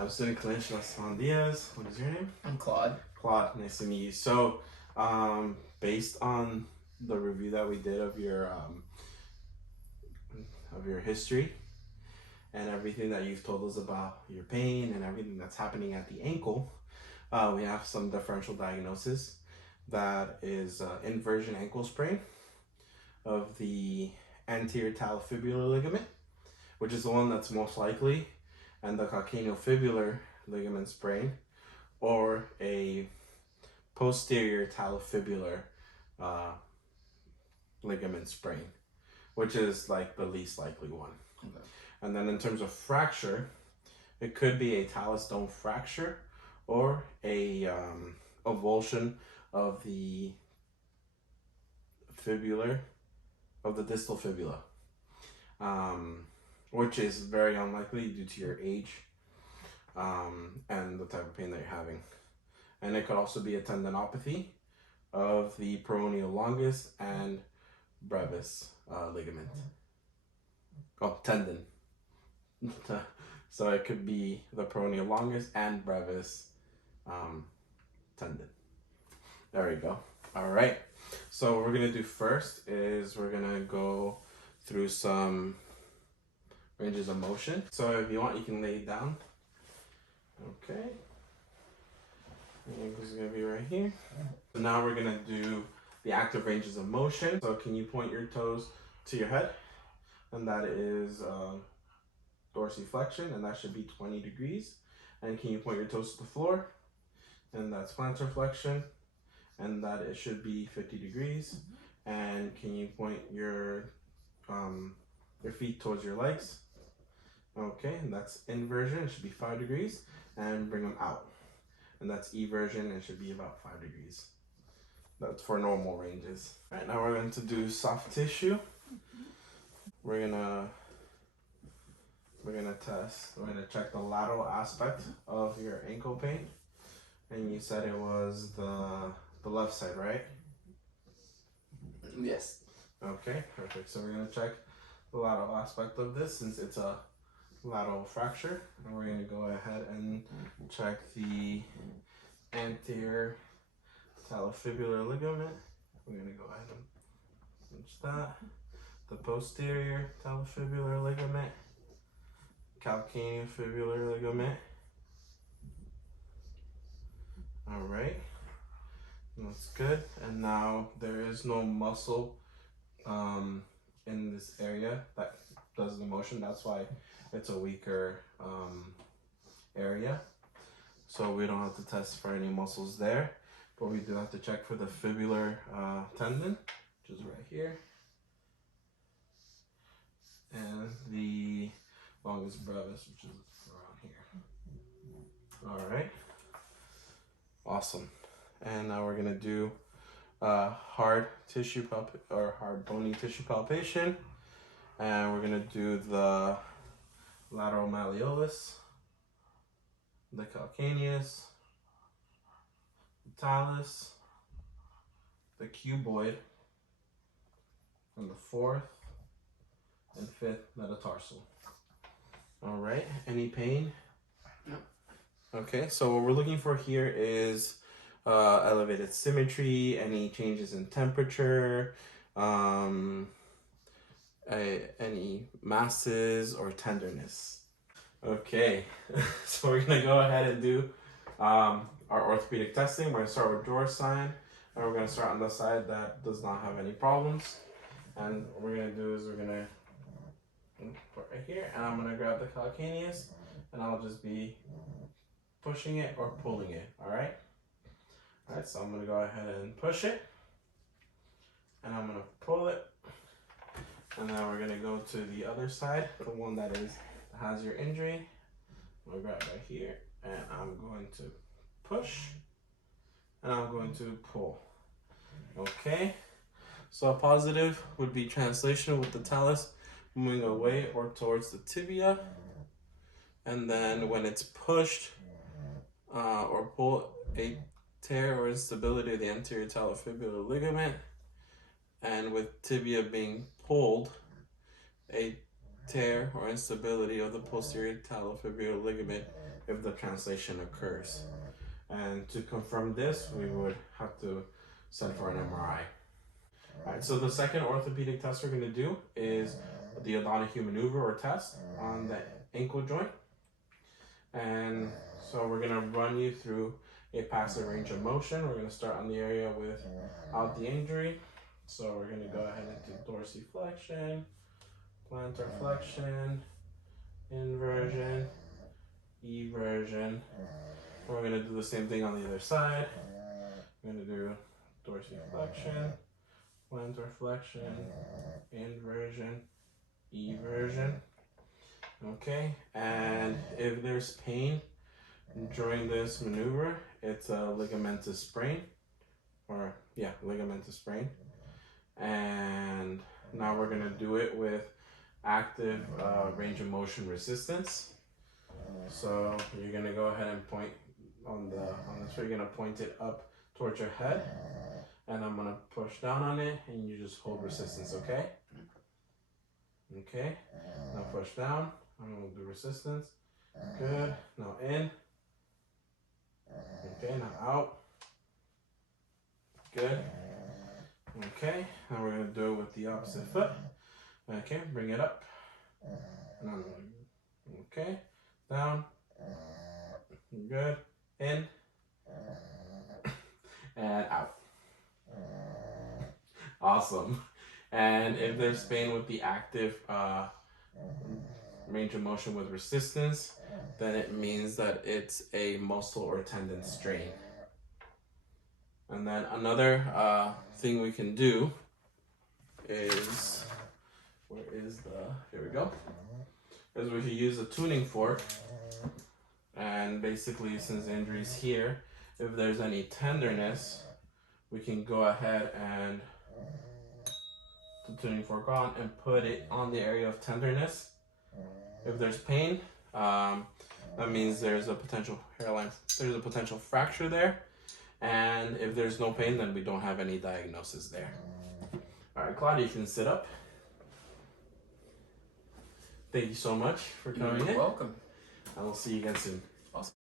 I'm student clinician Hassan Diaz. What is your name? I'm Claude. Claude, nice to meet you. So, based on the review that we did of your history and everything that you've told us about your pain and everything that's happening at the ankle, we have some differential diagnosis that is inversion ankle sprain of the anterior talofibular ligament, which is the one that's most likely, and the calcaneofibular ligament sprain, or a posterior talofibular ligament sprain, which is like the least likely one. Okay. And then in terms of fracture, it could be a talus stone fracture or a avulsion of the distal fibula, which is very unlikely due to your age and the type of pain that you're having. And it could also be a tendinopathy of the peroneal longus and brevis ligament. Oh, tendon. So it could be the peroneal longus and brevis tendon. There we go. All right. So what we're going to do first is we're going to go through some ranges of motion. So if you want, you can lay it down. Okay. This is going to be right here. So now we're going to do the active ranges of motion. So can you point your toes to your head? And that is dorsiflexion, and that should be 20 degrees. And can you point your toes to the floor? And that's plantar flexion, and that it should be 50 degrees. And can you point your feet towards your legs? Okay, and that's inversion, it should be 5 degrees. And bring them out. And that's eversion, it should be about 5 degrees. That's for normal ranges. All right, now we're going to do soft tissue. We're gonna test. We're gonna check the lateral aspect of your ankle pain. And you said it was the left side, right? Yes. Okay, perfect. So we're gonna check the lateral aspect of this since it's a lateral fracture. And we're gonna go ahead and check the anterior talofibular ligament. We're gonna go ahead and pinch that. The posterior talofibular ligament, calcaneofibular ligament. All right, that's good. And now there is no muscle in this area that does the motion. That's why it's a weaker area. So we don't have to test for any muscles there, but we do have to check for the fibular tendon, which is right here. And the longus brevis, which is around here. All right. Awesome. And now we're gonna do hard bony tissue palpation, and we're gonna do the lateral malleolus, the calcaneus, the talus, the cuboid, and the fourth and fifth metatarsal. All right, any pain? No. Okay, so what we're looking for here is elevated symmetry, any changes in temperature, any masses or tenderness. Okay, so we're gonna go ahead and do our orthopedic testing. We're gonna start with drawer sign, and we're gonna start on the side that does not have any problems. And what we're gonna do is we're gonna put right here, and I'm gonna grab the calcaneus, and I'll just be pushing it or pulling it. All right. So I'm gonna go ahead and push it, and I'm gonna pull it, and then we're gonna go to the other side, the one that has your injury. I'm gonna grab right here, and I'm going to push, and I'm going to pull. Okay. So a positive would be translation with the talus moving away or towards the tibia, and then when it's pushed or pulled, a tear or instability of the anterior talofibular ligament, and with tibia being pulled, a tear or instability of the posterior talofibular ligament if the translation occurs. And to confirm this, we would have to send for an MRI. Alright, so the second orthopedic test we're going to do is the O'Donoghue maneuver or test on the ankle joint. And so we're going to run you through a passive range of motion. We're going to start on the area without the injury. So we're going to go ahead and do dorsiflexion, plantar flexion, inversion, eversion. We're going to do the same thing on the other side. We're going to do dorsiflexion, plantar flexion, inversion, eversion. Okay, and if there's pain during this maneuver, it's a ligamentous sprain, ligamentous sprain. And now we're gonna do it with active range of motion resistance. So you're gonna go ahead and point on this. You're gonna point it up towards your head, and I'm gonna push down on it, and you just hold resistance. Okay. Okay. Now push down. I'm gonna do resistance. Good. Now in. Okay. Now out. Good. Okay. Now we're gonna do it with the opposite foot. Okay. Bring it up. Okay. Down. Good. In. And out. Awesome. And if there's pain with the active range of motion with resistance, then it means that it's a muscle or tendon strain. And then another thing we can do is, here we go, is we can use a tuning fork. And basically, since the injury is here, if there's any tenderness, we can go ahead and the tuning fork on and put it on the area of tenderness. If there's pain, that means there's a potential fracture there. And if there's no pain, then we don't have any diagnosis there. All right, Claudia, you can sit up. Thank you so much for coming in. You're welcome. I will see you again soon. Awesome.